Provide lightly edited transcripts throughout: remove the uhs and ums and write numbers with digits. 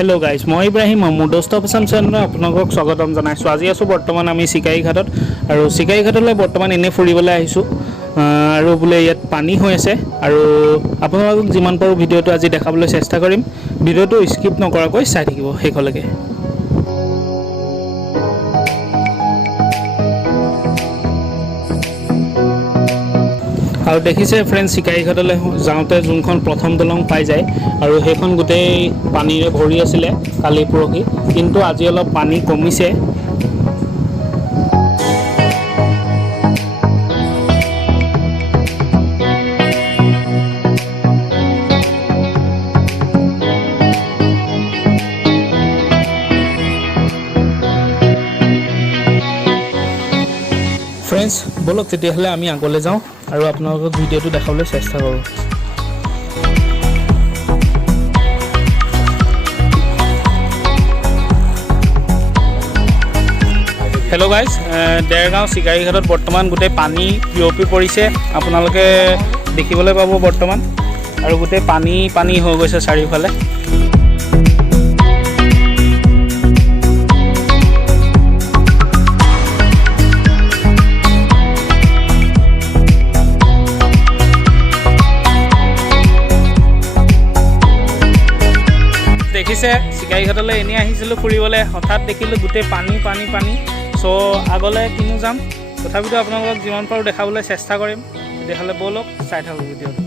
Hello guys मैं इब्राहिम मोर दोस्त Assam channel आपलोक स्वागतम जानाइছোঁ। আজি আছোঁ বৰ্তমান আমি চিকাৰীঘাটত আৰু চিকাৰীঘাটলৈ বৰ্তমান এনে ফুৰিবলৈ আহিছোঁ আৰু বোলে ইয়াত পানী হৈ আছে আৰু আপোনালোকক যিমান পাৰোঁ ভিডিঅ'টো আজি দেখাবলৈ চেষ্টা কৰিম। ভিডিঅ'টো স্কিপ নকৰাকৈ চাই থাকিব শেষলৈকে। আৰু দেখিছে ফ্ৰেণ্ডছ চিকাৰীঘাটলৈ যাওঁতে যোনখন প্ৰথম দলং পাই যায় আৰু সেইখন গোটেই পানীৰে ভৰি আছিলে কালি পৰহি, কিন্তু আজি অলপ পানী কমিছে। ফ্ৰেণ্ডছ বলক তেতিয়াহ'লে আমি আগলৈ যাওঁ আৰু আপোনালোকক ভিডিঅ'টো দেখাবলৈ চেষ্টা কৰোঁ। হেল্ল' গাইজ, দেৰগাঁও চিকাৰীঘাটত বৰ্তমান গোটেই পানী বিয়পি পৰিছে, আপোনালোকে দেখিবলৈ পাব বৰ্তমান, আৰু গোটেই পানী হৈ গৈছে চাৰিওফালে। দেখিছে চিকাৰীঘাটলৈ এনেই আহিছিলোঁ ফুৰিবলৈ, হঠাৎ দেখিলোঁ গোটেই পানী। চ' আগলৈ কিনো যাম, তথাপিতো আপোনালোকক যিমান পাৰোঁ দেখাবলৈ চেষ্টা কৰিম। তেতিয়াহ'লে ব'লক চাই থাকোঁ ভিডিঅ'টো।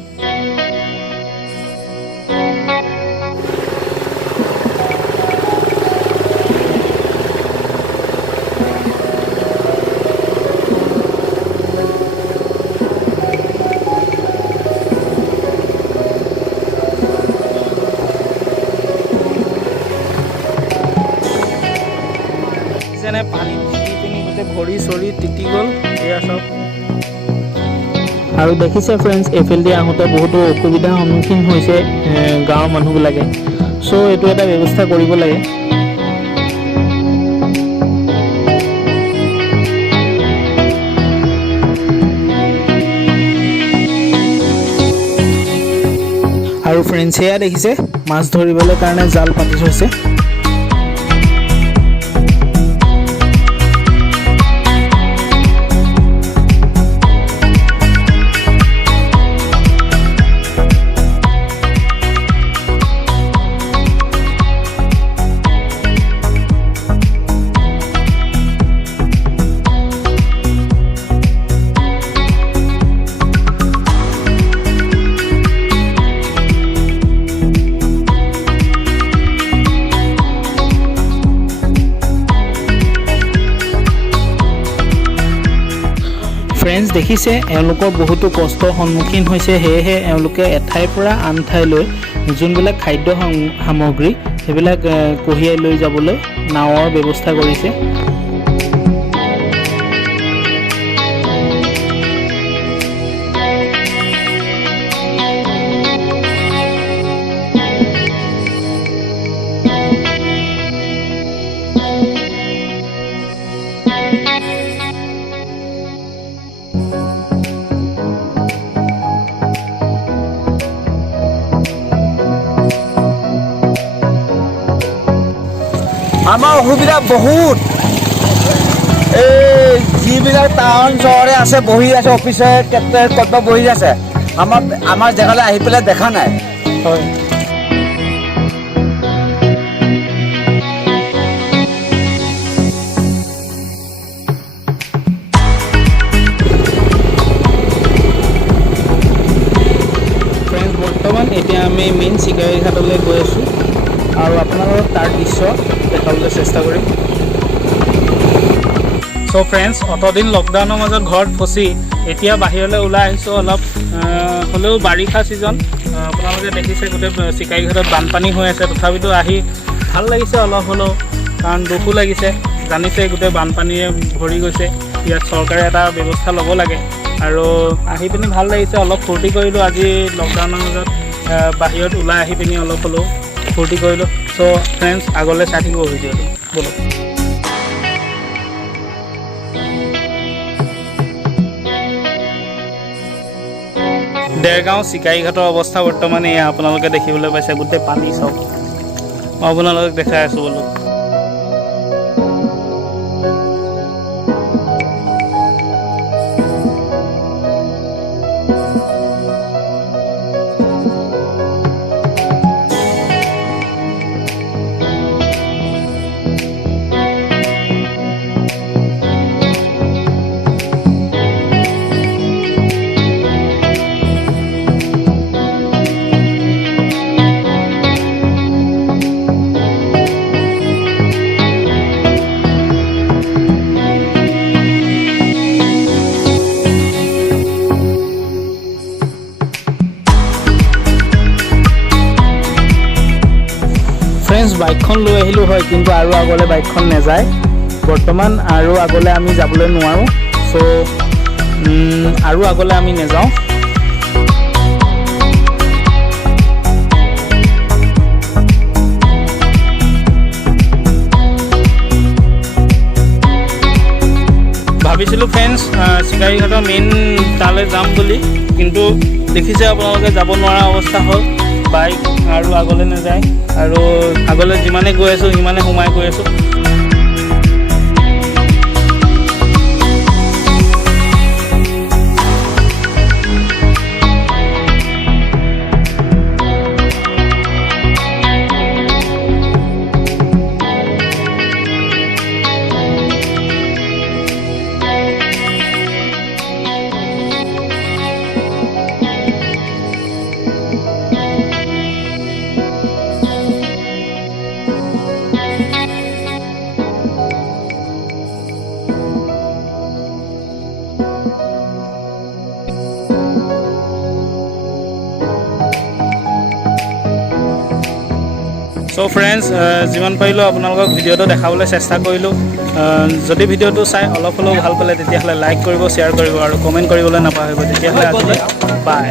যেনে পানীত তিতি পিনি গোটেই ভৰি চৰি তিতি গ'ল, এয়া চব। আৰু দেখিছে ফ্ৰেণ্ডছ, এইফালেদি আহোঁতে বহুতো অসুবিধাৰ সন্মুখীন হৈছে গাঁৱৰ মানুহবিলাকে। চ' এইটো এটা ব্যৱস্থা কৰিব লাগে। আৰু ফ্ৰেণ্ডছ এয়া দেখিছে মাছ ধৰিবলৈ কাৰণে জাল পাতি থৈছে। ফ্ৰেণ্ডছ দেখিছে এওঁলোকৰ বহুতো কষ্টৰ সন্মুখীন হৈছে, সেয়েহে এওঁলোকে এঠাইৰ পৰা আন ঠাইলৈ যোনবিলাক খাদ্য সামগ্ৰী সেইবিলাক কঢ়িয়াই লৈ যাবলৈ নাৱৰ ব্যৱস্থা কৰিছে। আমাৰ অসুবিধা বহুত, এই যিবিলাক টাউন চহৰে আছে বহি আছে, অফিচে ক'ৰবাত বহি আছে, আমাৰ জেগালৈ আহি পেলাই দেখা নাই। হয়, ফ্ৰেণ্ডছ বৰ্তমান এতিয়া আমি মেইন চিকাৰীঘাটলৈ গৈ আছোঁ আৰু আপোনালোকক তাৰ দৃশ্য দেখাবলৈ চেষ্টা কৰিম। চ' ফ্ৰেণ্ডছ, অতদিন লকডাউনৰ মাজত ঘৰত ফচি এতিয়া বাহিৰলৈ ওলাই আহিছোঁ অলপ, হ'লেও বাৰিষা ছিজন, আপোনালোকে দেখিছে গোটেই চিকাৰীঘাটত বানপানী হৈ আছে, তথাপিতো আহি ভাল লাগিছে অলপ হ'লেও, কাৰণ দুখো লাগিছে, জানিছে গোটেই বানপানীৰে ভৰি গৈছে। ইয়াত চৰকাৰে এটা ব্যৱস্থা ল'ব লাগে, আৰু আহি পিনি ভাল লাগিছে, অলপ ফূৰ্তি কৰিলোঁ আজি লকডাউনৰ মাজত বাহিৰত ওলাই আহি পিনি অলপ হ'লেও ফূৰ্তি কৰিলোঁ। চ' ফ্ৰেণ্ডছ আগলৈ চাই থাকিব ভিডিঅ'টো, ব'লক। দেৰগাঁও চিকাৰীঘাটৰ অৱস্থা বৰ্তমান এয়া আপোনালোকে দেখিবলৈ পাইছে, গোটেই পানী চব। আপোনালোকক দেখাই আছোঁ বোলো। ফ্ৰেণ্ডছ, বাইকখন লৈ আহিলোঁ হয়, কিন্তু আৰু আগলৈ বাইকখন নাযায় বৰ্তমান, আৰু আগলৈ আমি যাবলৈ নোৱাৰোঁ। চ' আৰু আগলৈ আমি নাযাওঁ। ভাবিছিলোঁ ফ্ৰেণ্ডছ চিকাৰীঘাটৰ মেইন তালৈ যাম বুলি, কিন্তু দেখিছে আপোনালোকে যাব নোৱাৰা অৱস্থা হ'ল। বাইক আৰু আগলৈ নাযায়, আৰু আগলৈ যিমানে গৈ আছোঁ সিমানে সোমাই গৈ আছোঁ। চ' ফ্ৰেণ্ডছ, যিমান পাৰিলোঁ আপোনালোকক ভিডিঅ'টো দেখাবলৈ চেষ্টা কৰিলোঁ। যদি ভিডিঅ'টো চাই অলপ হ'লেও ভাল পালে তেতিয়াহ'লে লাইক কৰিব, শ্বেয়াৰ কৰিব আৰু কমেণ্ট কৰিবলৈ নাপাহৰিব। তেতিয়াহ'লে আজি বাই।